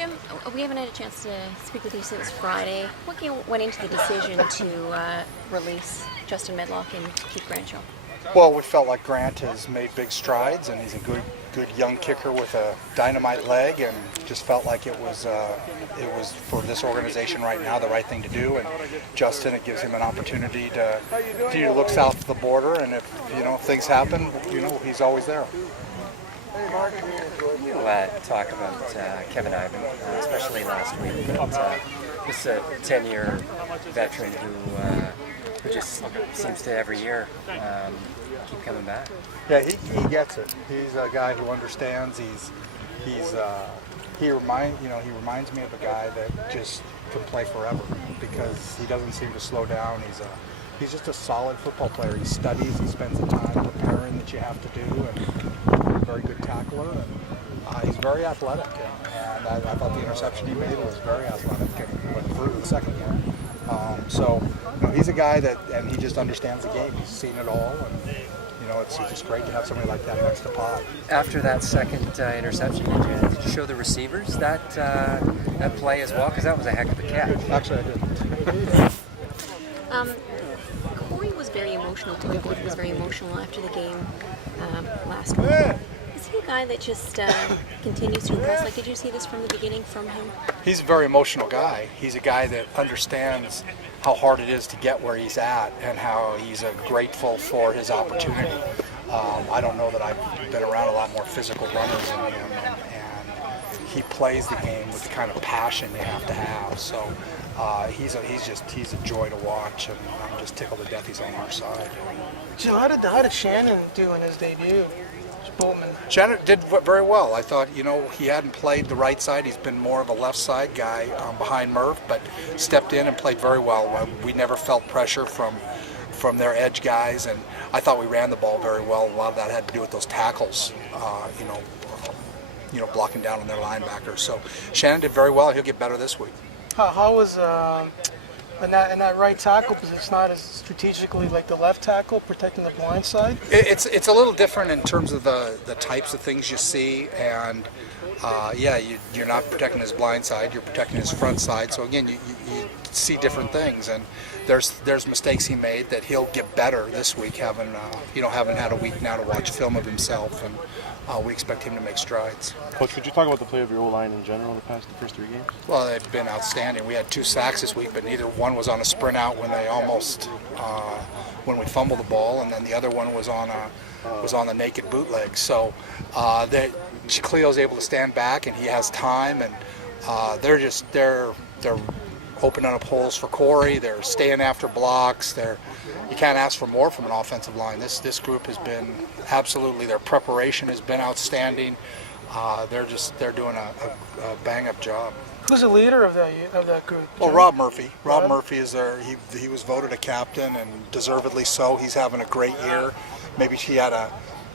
Jim, we haven't had a chance to speak with you since Friday. What went into the decision to release Justin Medlock and keep Grandshaw? Well, we felt like Grant has made big strides, and he's a good young kicker with a dynamite leg, and just felt like it was for this organization right now the right thing to do. And Justin, it gives him an opportunity to look south of the border, and if things happen, he's always there. You talk about Kevin Ivan, especially last week. But this is a 10-year veteran who just seems to every year keep coming back. Yeah, he gets it. He's a guy who understands. He reminds me of a guy that just can play forever because he doesn't seem to slow down. He's just a solid football player. He studies. He spends the time preparing that you have to do, and a very good tackler. And he's very athletic. And I thought the interception he made was very athletic and went through the second one. So he's a guy and he just understands the game. He's seen it all, and it's just great to have somebody like that next to Pod. After that second interception, did you show the receivers that play as well? Because that was a heck of a catch. Actually, I did. Corey was very emotional. Tony Gordon was very emotional after the game last week. Is he a guy that just continues to impress? Like, did you see this from the beginning from him? He's a very emotional guy. He's a guy that understands how hard it is to get where he's at and how he's grateful for his opportunity. I don't know that I've been around a lot more physical runners than him, and he plays the game with the kind of passion they have to have. So he's a joy to watch, and I'm just tickled to death he's on our side. Jill, how did Shannon do in his debut? Bowman. Shannon did very well. I thought, he hadn't played the right side. He's been more of a left side guy behind Murph, but stepped in and played very well. We never felt pressure from their edge guys, and I thought we ran the ball very well. A lot of that had to do with those tackles, blocking down on their linebackers. So Shannon did very well. He'll get better this week. How was in that right tackle position? It's not as strategically like the left tackle protecting the blind side. It's a little different in terms of the types of things you see, and you're not protecting his blind side, you're protecting his front side. So again, you see different things, and there's mistakes he made that he'll get better this week, having had a week now to watch film of himself, and we expect him to make strides. Coach, could you talk about the play of your O-line in general the first 3 games? Well, they've been outstanding. We had 2 sacks this week, but neither one was on a sprint out when they when we fumbled the ball, and then the other one was on the naked bootleg. So Chicleo's able to stand back, and he has time, and they're opening up holes for Corey. They're staying after blocks. You can't ask for more from an offensive line. This group has been absolutely. Their preparation has been outstanding. They're doing a bang-up job. Who's the leader of that group? Well, Rob Murphy. Rob Murphy is there. He was voted a captain, and deservedly so. He's having a great year. Maybe he had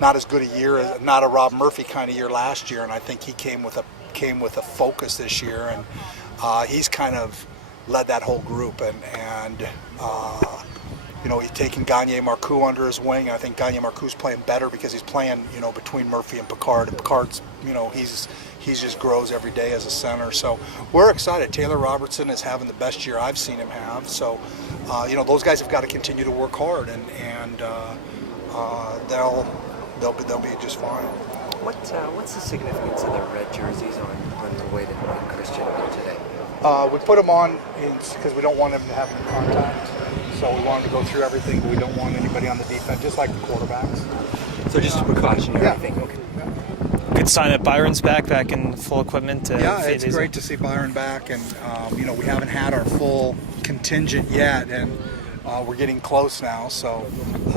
not as good a year, not a Rob Murphy kind of year last year, and I think he came with a focus this year, and he's kind of led that whole group, and he's taken Gagne Marcoux under his wing. I think Gagne Marcoux's playing better because he's playing, between Murphy and Picard. And Picard's, he just grows every day as a center. So we're excited. Taylor Robertson is having the best year I've seen him have. So, those guys have got to continue to work hard, and they'll be just fine. What's the significance of the red jerseys on the way that Christian did today? We put them on because we don't want them to have any contact. So we wanted to go through everything, but we don't want anybody on the defense, just like the quarterbacks. So just a precautionary thing. Okay. Good sign that Byron's back in full equipment. It's great to see Byron back, and we haven't had our full contingent yet, and we're getting close now. So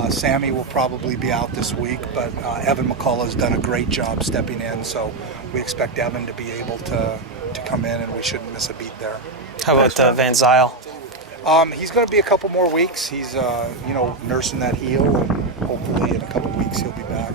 Sammy will probably be out this week, but Evan McCullough has done a great job stepping in. So we expect Evan to be able to come in, and we shouldn't miss a beat there. How about Van Zyl? He's going to be a couple more weeks. He's nursing that heel, and hopefully in a couple weeks he'll be back.